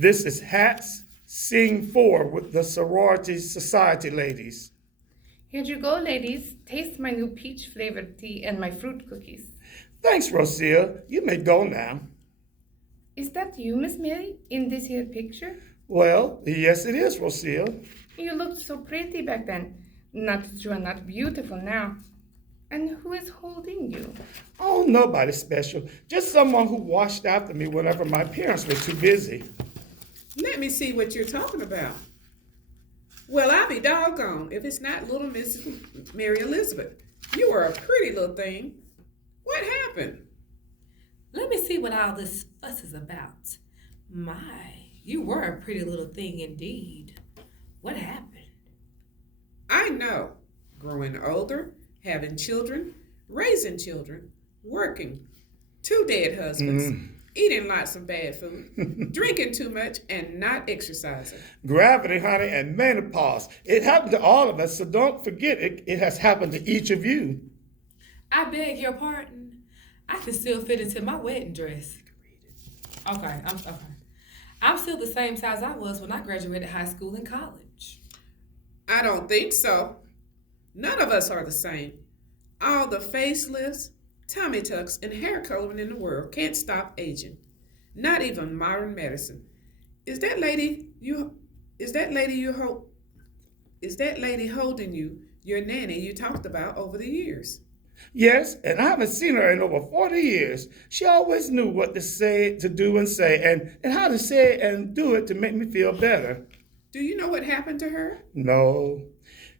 This is Hats Scene 4 with the Sorority Society ladies. Here you go, ladies. Taste my new peach-flavored tea and my fruit cookies. Thanks, Rosia. You may go now. Is that you, Miss Mary, in this here picture? Well, yes it is, Rosia. You looked so pretty back then. Not that you are not beautiful now. And who is holding you? Oh, nobody special. Just someone who watched after me whenever my parents were too busy. Let me see what you're talking about. Well, I'll be doggone if it's not little Mrs. Mary Elizabeth. You were a pretty little thing. What happened? Let me see what all this fuss is about. My, you were a pretty little thing indeed. What happened? I know. Growing older, having children, raising children, working, 2 dead husbands, eating lots of bad food, drinking too much, and not exercising. Gravity, honey, and menopause. It happened to all of us, so don't forget it has happened to each of you. I beg your pardon. I can still fit into my wedding dress. Okay. I'm still the same size I was when I graduated high school and college. I don't think so. None of us are the same. All the facelifts, tummy tucks, and hair coloring in the world can't stop aging. Not even modern medicine. Is that lady holding you, your nanny you talked about over the years? Yes, and I haven't seen her in over 40 years. She always knew what to say, to do and say, and how to say it and do it to make me feel better. Do you know what happened to her? No.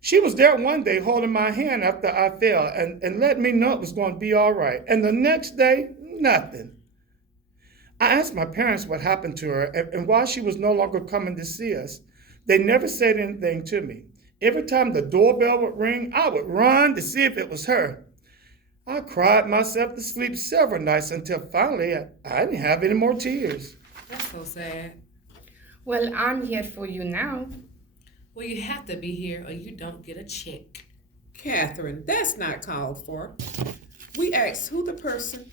She was there one day holding my hand after I fell and let me know it was going to be all right. And the next day, nothing. I asked my parents what happened to her and why she was no longer coming to see us. They never said anything to me. Every time the doorbell would ring, I would run to see if it was her. I cried myself to sleep several nights until finally I didn't have any more tears. That's so sad. Well, I'm here for you now. Well, you have to be here or you don't get a check. Catherine, that's not called for. We asked who the person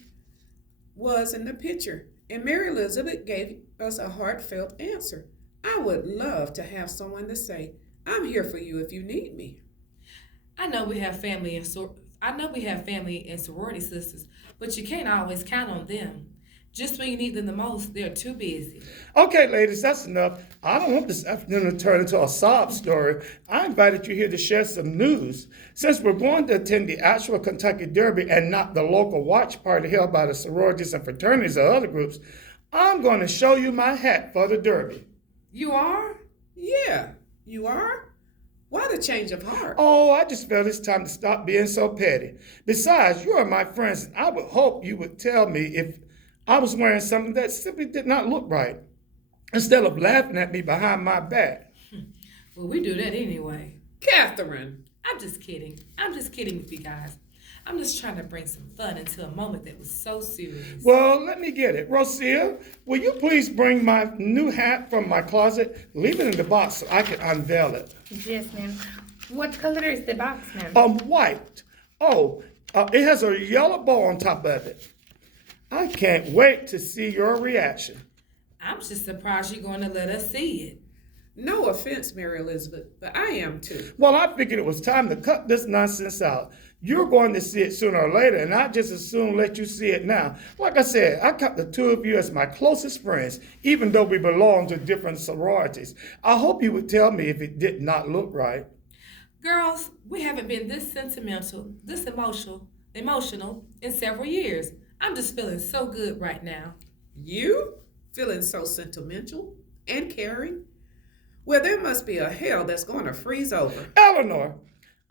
was in the picture, and Mary Elizabeth gave us a heartfelt answer. I would love to have someone to say, I'm here for you if you need me. I know we have family and sorority sisters, but you can't always count on them. Just when you need them the most, they're too busy. Okay, ladies, that's enough. I don't want this afternoon to turn into a sob story. I invited you here to share some news. Since we're going to attend the actual Kentucky Derby and not the local watch party held by the sororities and fraternities or other groups, I'm going to show you my hat for the Derby. You are? Yeah, you are? Why the change of heart? Oh, I just felt it's time to stop being so petty. Besides, you are my friends, and I would hope you would tell me if I was wearing something that simply did not look right, instead of laughing at me behind my back. Well, we do that anyway. Catherine! I'm just kidding with you guys. I'm just trying to bring some fun into a moment that was so serious. Well, let me get it. Rosia, will you please bring my new hat from my closet? Leave it in the box so I can unveil it. Yes, ma'am. What color is the box, ma'am? White. It has a yellow bow on top of it. I can't wait to see your reaction. I'm just surprised you're going to let us see it. No offense, Mary Elizabeth, but I am too. Well, I figured it was time to cut this nonsense out. You're going to see it sooner or later, and I just as soon let you see it now. Like I said, I kept the two of you as my closest friends, even though we belong to different sororities. I hope you would tell me if it did not look right. Girls, we haven't been this sentimental, this emotional in several years. I'm just feeling so good right now. You? Feeling so sentimental and caring? Well, there must be a hell that's going to freeze over. Eleanor,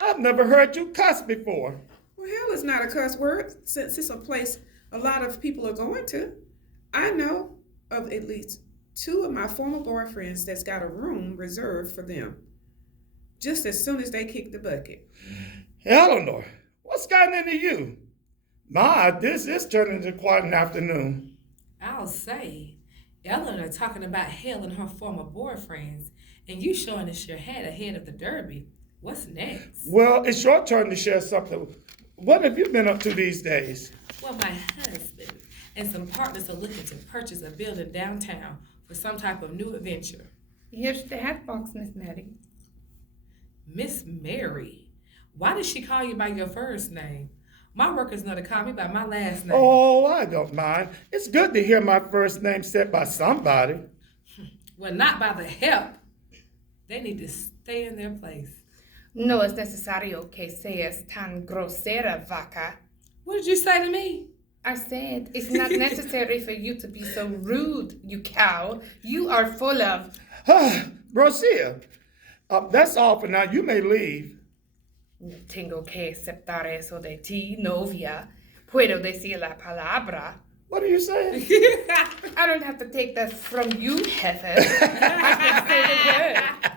I've never heard you cuss before. Well, hell is not a cuss word since it's a place a lot of people are going to. I know of at least 2 of my former boyfriends that's got a room reserved for them, just as soon as they kick the bucket. Eleanor, what's gotten into you? My, this is turning into quite an afternoon. I'll say, Eleanor talking about hell and her former boyfriends, and you showing us your hat ahead of the Derby. What's next? Well, it's your turn to share something. What have you been up to these days? Well, my husband and some partners are looking to purchase a building downtown for some type of new adventure. Here's the hat box, Miss Mary. Miss Mary, why did she call you by your first name? My workers know to call me by my last name. Oh, I don't mind. It's good to hear my first name said by somebody. Well, not by the help. They need to stay in their place. No es necesario que seas tan grosera, vaca. What did you say to me? I said, it's not necessary for you to be so rude, you cow. You are full of... Rosia, that's all for now. You may leave. No tengo que aceptar eso de ti, novia. Puedo decir la palabra. What are you saying? I don't have to take that from you, Jefe. I can say the word.